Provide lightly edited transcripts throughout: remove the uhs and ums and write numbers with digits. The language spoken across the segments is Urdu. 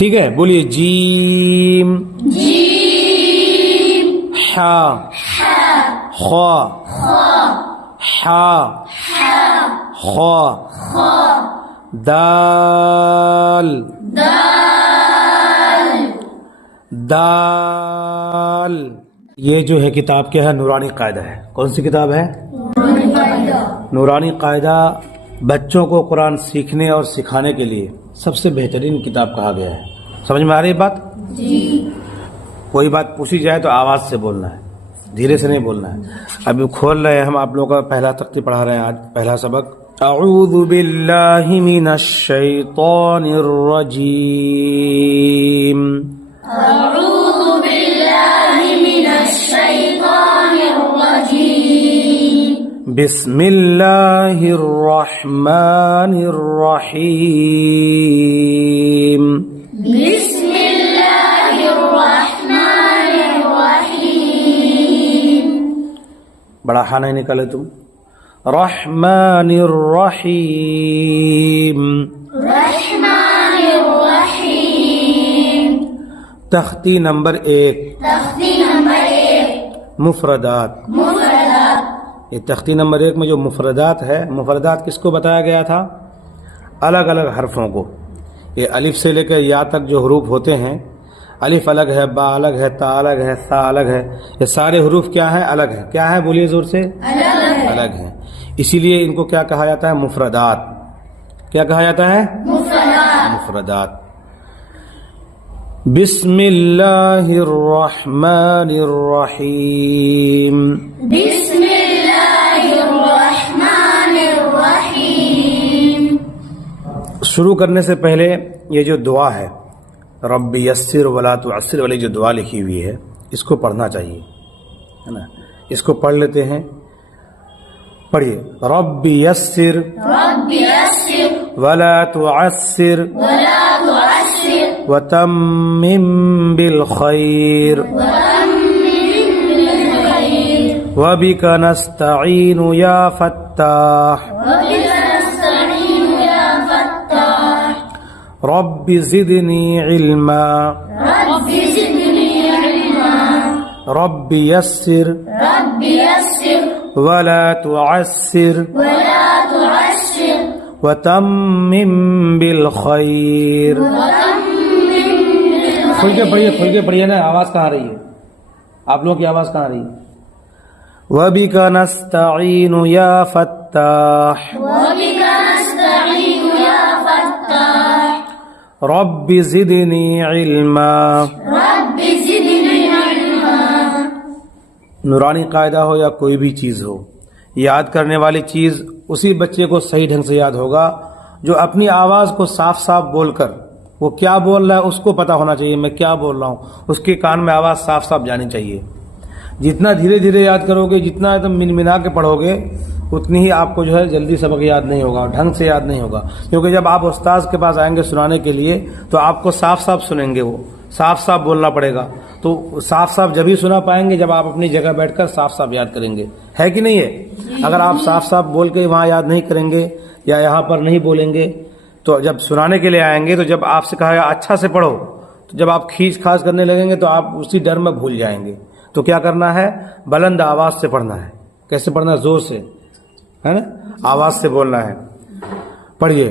ٹھیک ہے، بولیے جیم حا خا حا خا دال دال. یہ جو ہے کتاب کیا ہے؟ نورانی قاعدہ ہے. کون سی کتاب ہے؟ نورانی قاعدہ. بچوں کو قرآن سیکھنے اور سکھانے کے لیے سب سے بہترین کتاب کہا گیا ہے. سمجھ میں آ رہی ہے بات؟ جی. کوئی بات پوچھی جائے تو آواز سے بولنا ہے، دھیرے سے نہیں بولنا ہے. ابھی کھول رہے ہیں ہم آپ لوگوں کا پہلا تختی پڑھا رہے ہیں آج پہلا سبق. اعوذ باللہ من الشیطان الرجیم. اعوذ باللہ من الشیطان الرجیم. بسم اللہ الرحمن الرحیم. بسم اللہ الرحمن الرحیم. بڑا ہا نہیں نکالے تم. رحمن الرحیم. رحمن الرحیم. تختی نمبر 1 تختی نمبر 1 مفردات. مفردات. یہ تختی نمبر 1 میں جو مفردات ہے، مفردات کس کو بتایا گیا تھا؟ الگ الگ حرفوں کو. یہ الف سے لے کر یا تک جو حروف ہوتے ہیں، الف الگ ہے، با الگ ہے، تا الگ ہے، سا الگ ہے. یہ سارے حروف کیا ہیں؟ الگ ہے. کیا ہے؟ بولیے زور سے. الگ ہے. اسی لیے ان کو کیا کہا جاتا ہے؟ مفردات. کیا کہا جاتا ہے؟ مفردات. مفردات. بسم اللہ الرحمن الرحیم. بسم اللہ الرحمن الرحیم. شروع کرنے سے پہلے یہ جو دعا ہے رب یسر ولا تعسر والی جو دعا لکھی ہوئی ہے، اس کو پڑھنا چاہیے، ہے نا. اس کو پڑھ لیتے ہیں. پڑھیے. رب یسر رب یسر ولا تعسر ولا تعسر وتمم بالخیر وتمم بالخیر وبک نستعین یا فتاح وبک نستعین یا فتاح. رب زدنی علما رب زدنی علما. رب یسر رب یسر ولا تعسر ولا تعسر وتمم بالخیر. وتمم کھل کے بالخیر. پڑھیے نا. آواز کہاں آ رہی ہے؟ آپ لوگوں کی آواز کہاں آ رہی ہے؟ وَبِكَ نَسْتَعِينُ يَا فَتَّاحُ وبک نستعین یا فتاح. رَبِّ زِدْنِي عِلْمًا. رب زدنی علما. نورانی قاعدہ ہو یا کوئی بھی چیز ہو، یاد کرنے والی چیز اسی بچے کو صحیح ڈھنگ سے یاد ہوگا جو اپنی آواز کو صاف صاف بول کر، وہ کیا بول رہا ہے اس کو پتا ہونا چاہیے میں کیا بول رہا ہوں، اس کے کان میں آواز صاف صاف جانی چاہیے. جتنا دھیرے دھیرے یاد کرو گے، جتنا ایک دم منمنا کے پڑھو گے، اتنی ہی آپ کو جو ہے جلدی سبق یاد نہیں ہوگا، ڈھنگ سے یاد نہیں ہوگا. کیونکہ جب آپ استاذ کے پاس آئیں گے سنانے کے لیے تو آپ کو صاف صاف سنیں گے، وہ صاف صاف بولنا پڑے گا. تو صاف صاف جب ہی سنا پائیں گے جب آپ اپنی جگہ بیٹھ کر صاف صاف یاد کریں گے. ہے کہ نہیں ہے؟ اگر آپ صاف صاف بول کے وہاں یاد نہیں کریں گے یا یہاں پر نہیں بولیں گے تو جب سنانے کے لیے آئیں گے تو جب آپ سے کہا گیا اچھا سے پڑھو تو جب آپ کھینچ کھاچ کرنے لگیں گے تو آپ اسی ڈر میں بھول جائیں گے. تو کیا کرنا ہے؟ بلند آواز سے پڑھنا ہے. کیسے پڑھنا ہے؟ زور سے، ہے نا، آواز سے بولنا ہے. پڑھیے.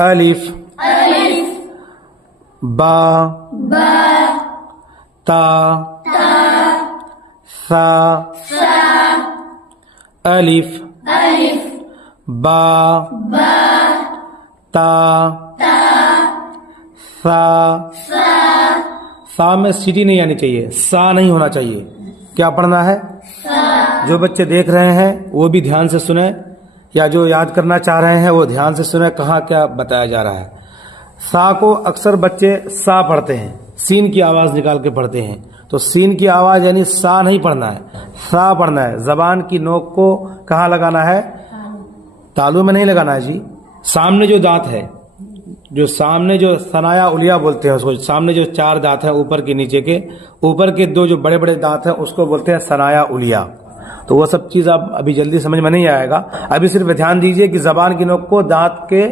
الف الف با با تا تا ثا سا الف الف با با تا تا ثا. سا سا میں سیٹی نہیں آنی چاہیے، سا نہیں ہونا چاہیے. کیا پڑھنا ہے؟ سا. جو بچے دیکھ رہے ہیں وہ بھی دھیان سے سنیں، یا جو یاد کرنا چاہ رہے ہیں وہ دھیان سے سنیں کہاں کیا بتایا جا رہا ہے. سا کو اکثر بچے سا پڑھتے ہیں، سین کی آواز نکال کے پڑھتے ہیں. تو سین کی آواز یعنی سا نہیں پڑھنا ہے، سا پڑھنا ہے. زبان کی نوک کو کہاں لگانا ہے؟ تالو میں نہیں لگانا ہے جی. سامنے جو دانت ہے، جو سامنے جو ثنایا اولیا بولتے ہیں اس کو، سامنے جو 4 دانت ہیں اوپر کے نیچے کے، اوپر کے 2 جو بڑے بڑے دانت ہیں اس کو بولتے ہیں ثنایا اولیا. تو وہ سب چیز آپ ابھی جلدی سمجھ میں نہیں آئے گا. ابھی صرف دھیان دیجئے کہ زبان کی نوک کو دانت کے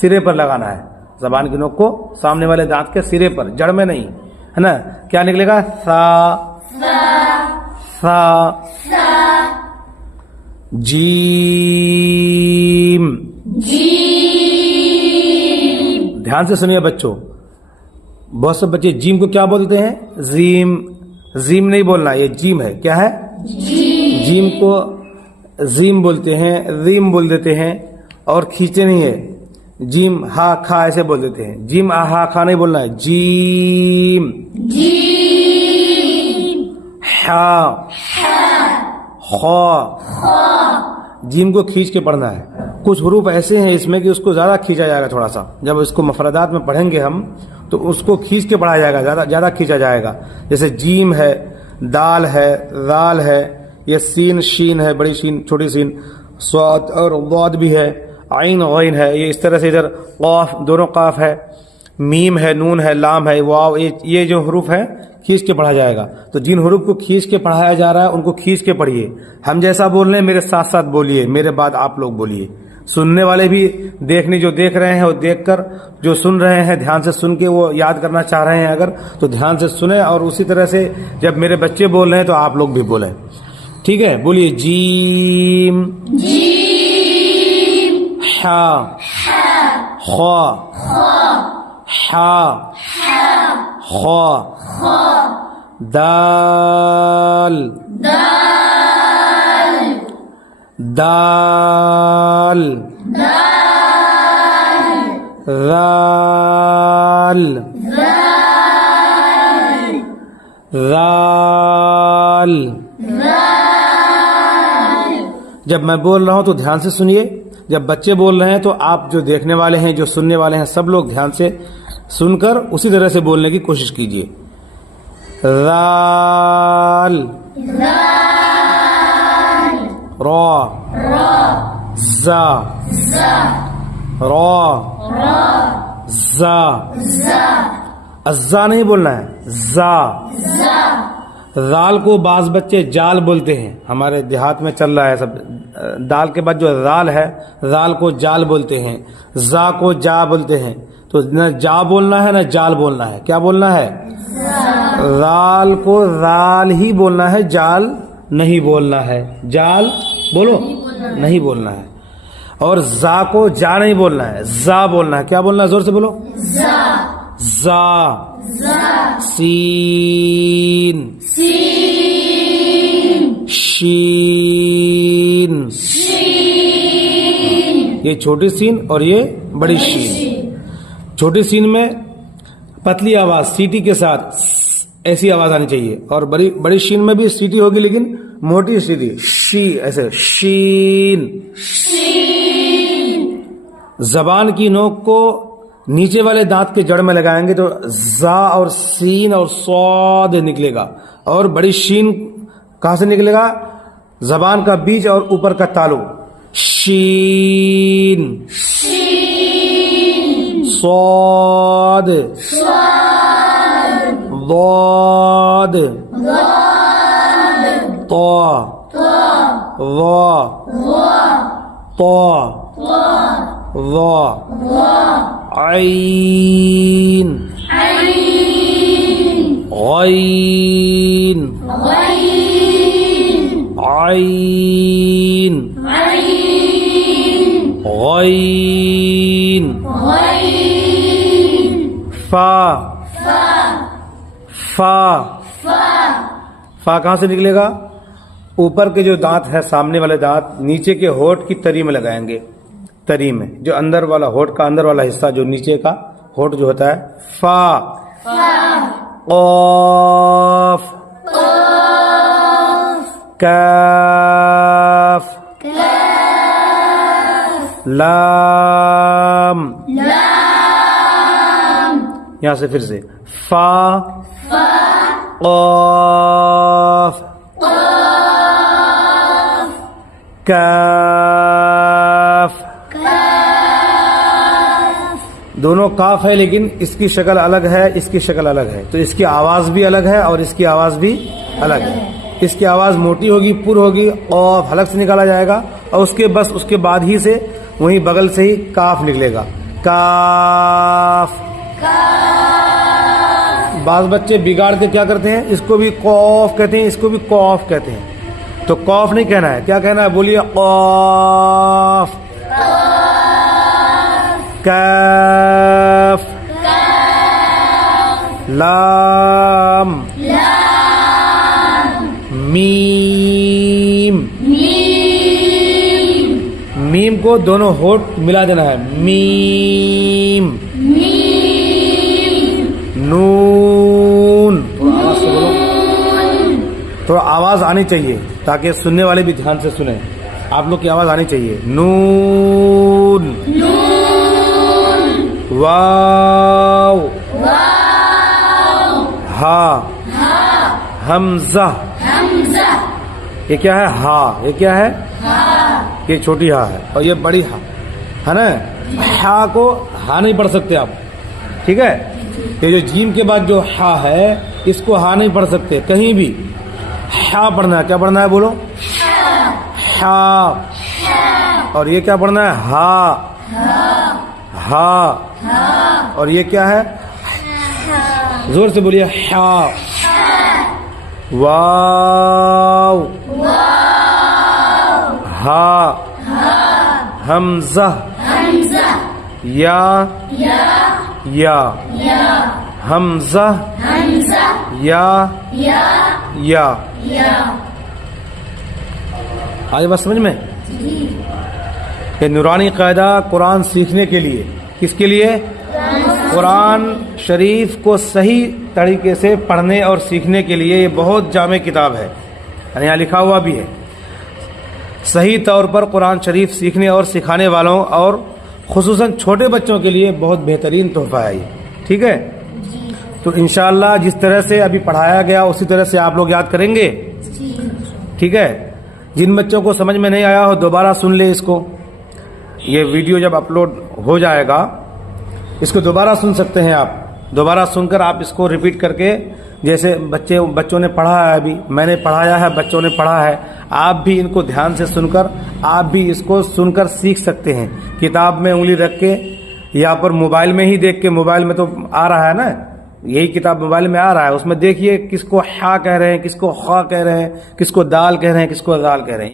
سرے پر لگانا ہے، زبان کی نوک کو سامنے والے دانت کے سرے پر، جڑ میں نہیں، ہے نا. کیا نکلے گا؟ سا. سا. جیم. دھیان سے سنیے بچوں، بہت سے بچے جیم کو کیا بولتے ہیں؟ زیم. زیم نہیں بولنا، یہ جیم ہے. کیا ہے؟ جیم کو زیم بولتے ہیں، زیم بول دیتے ہیں اور کھینچتے نہیں ہے. جیم ہا کھا ایسے بول دیتے ہیں. جیم ہا کھا نہیں بولنا ہے. جیم. ہا. خا. جیم کو کھینچ کے پڑھنا ہے. کچھ حروف ایسے ہیں اس میں کہ اس کو زیادہ کھینچا جائے گا تھوڑا سا. جب اس کو مفردات میں پڑھیں گے ہم تو اس کو کھینچ کے پڑھایا جائے گا، زیادہ کھینچا جائے گا. جیسے جیم ہے، دال ہے، ذال ہے، یہ سین شین ہے، بڑی شین چھوٹی سین، صاد اور ضاد بھی ہے، عین غین ہے. یہ اس طرح سے ادھر قاف، دونوں قاف ہے، میم ہے، نون ہے، لام ہے، واو. یہ جو حروف ہیں کھینچ کے پڑھا جائے گا. تو جن حروف کو کھینچ کے پڑھایا جا رہا ہے ان کو کھینچ کے پڑھیے. ہم جیسا بول رہے ہیں میرے ساتھ ساتھ بولیے، میرے بعد آپ لوگ بولیے. سننے والے بھی جو دیکھ رہے ہیں وہ دیکھ کر، جو سن رہے ہیں دھیان سے سن کے وہ یاد کرنا چاہ رہے ہیں اگر تو دھیان سے سنیں، اور اسی طرح سے جب میرے بچے بول رہے ہیں تو آپ لوگ بھی بولیں. ٹھیک ہے؟ بولیے. جیم. ہا. خا. ہا. خا. دال. دال. ذال. ذال. جب میں بول رہا ہوں تو دھیان سے سنیے، جب بچے بول رہے ہیں تو آپ جو دیکھنے والے ہیں، جو سننے والے ہیں، سب لوگ دھیان سے سن کر اسی طرح سے بولنے کی کوشش کیجیے. ذال. را. زا. را. زا. ازا نہیں بولنا ہے، زا. ذال کو بعض بچے جال بولتے ہیں، ہمارے دیہات میں چل رہا ہے سب. دال کے بعد جو ذال ہے، ذال کو جال بولتے ہیں، زا کو جا بولتے ہیں. تو نہ جا بولنا ہے نہ جال بولنا ہے. کیا بولنا ہے؟ ذال کو ذال ہی بولنا ہے، جال نہیں بولنا ہے. جال بولو نہیں بولنا ہے. اور زا کو جا نہیں بولنا ہے، زا بولنا ہے. کیا بولنا ہے؟ زور سے بولو. زا. سین. شین. یہ چھوٹی سین اور یہ بڑی شین. چھوٹی سین میں پتلی آواز سیٹی کے ساتھ ایسی آواز آنی چاہیے، اور بڑی شین میں بھی سیٹی ہوگی لیکن موٹی سیٹی، شی ایسے. شین. زبان کی نوک کو نیچے والے دانت کے جڑ میں لگائیں گے تو زا اور سین اور صاد نکلے گا. اور بڑی شین کہاں سے نکلے گا؟ زبان کا بیچ اور اوپر کا تالو. شین. صاد. ضاد. طا. ظا. طا. ظا. عین. غین. عین. غین. فا. فا. فا کہاں سے نکلے گا؟ اوپر کے جو دانت ہے، سامنے والے دانت نیچے کے ہونٹ کی تری میں لگائیں گے. تری میں جو اندر والا ہونٹ کا اندر والا حصہ جو نیچے کا ہونٹ جو ہوتا ہے. فا. قاف. کاف. لام. یہاں سے پھر سے فا. قاف. کاف. دونوں کاف ہے لیکن اس کی شکل الگ ہے، اس کی شکل الگ ہے، تو اس کی آواز بھی الگ ہے اور اس کی آواز بھی الگ ہے. اس کی آواز موٹی ہوگی، پر ہوگی، قاف حلق سے نکالا جائے گا، اور اس کے بعد ہی سے وہیں بغل سے ہی کاف نکلے گا. کاف. بعض بچے بگاڑ کے کیا کرتے ہیں, اس کو بھی قوف کہتے ہیں, اس کو بھی قوف کہتے ہیں. تو قوف نہیں کہنا ہے, کیا کہنا ہے, بولیے قوف. کاف. لام. میم. میم کو دونوں ہونٹ ملا دینا ہے, میم. نون. آواز سے بولو, تھوڑا آواز آنی چاہیے تاکہ سننے والے بھی دھیان سے سنیں. آپ لوگ کی آواز آنی چاہیے. نون. واو. ہا. حمزہ. یہ کیا ہے, ہا. یہ کیا ہے, یہ چھوٹی ہا ہے اور یہ بڑی ہا ہے نا. ہا کو ہا نہیں پڑھ سکتے آپ, ٹھیک ہے. یہ جو جیم کے بعد جو ہا ہے اس کو ہا نہیں پڑھ سکتے کہیں بھی, ہا پڑھنا ہے. کیا پڑھنا ہے بولو, ہا. اور یہ کیا پڑھنا ہے, ہا. ہا. اور یہ کیا ہے, زور سے بولیے, ہا. واو. ہا. حمزہ. یا. یا. حمزہ. یا. یا. آج بات سمجھ میں. یہ نورانی قاعدہ قرآن سیکھنے کے لیے, کس کے لیے, قرآن شریف کو صحیح طریقے سے پڑھنے اور سیکھنے کے لیے. یہ بہت جامع کتاب ہے, یہاں لکھا ہوا بھی ہے. صحیح طور پر قرآن شریف سیکھنے اور سکھانے والوں اور خصوصاً چھوٹے بچوں کے لیے بہت بہترین تحفہ ہے یہ, ٹھیک ہے. تو انشاءاللہ جس طرح سے ابھی پڑھایا گیا اسی طرح سے آپ لوگ یاد کریں گے, ٹھیک ہے. جن بچوں کو سمجھ میں نہیں آیا ہو دوبارہ سن لے اس کو. یہ ویڈیو جب اپلوڈ ہو جائے گا اس کو دوبارہ سن سکتے ہیں آپ. دوبارہ سن کر آپ اس کو ریپیٹ کر کے, جیسے بچوں نے پڑھا ہے, ابھی میں نے پڑھایا ہے, بچوں نے پڑھا ہے, آپ بھی ان کو دھیان سے سن کر آپ بھی اس کو سن کر سیکھ سکتے ہیں. کتاب میں انگلی رکھ کے یا پر موبائل میں ہی دیکھ کے, موبائل میں تو آ رہا ہے نا, یہی کتاب موبائل میں آ رہا ہے, اس میں دیکھیے کس کو ہا کہہ رہے ہیں, کس کو خا کہہ رہے ہیں, کس کو دال کہہ رہے ہیں, کس کو دال کہہ رہے ہیں.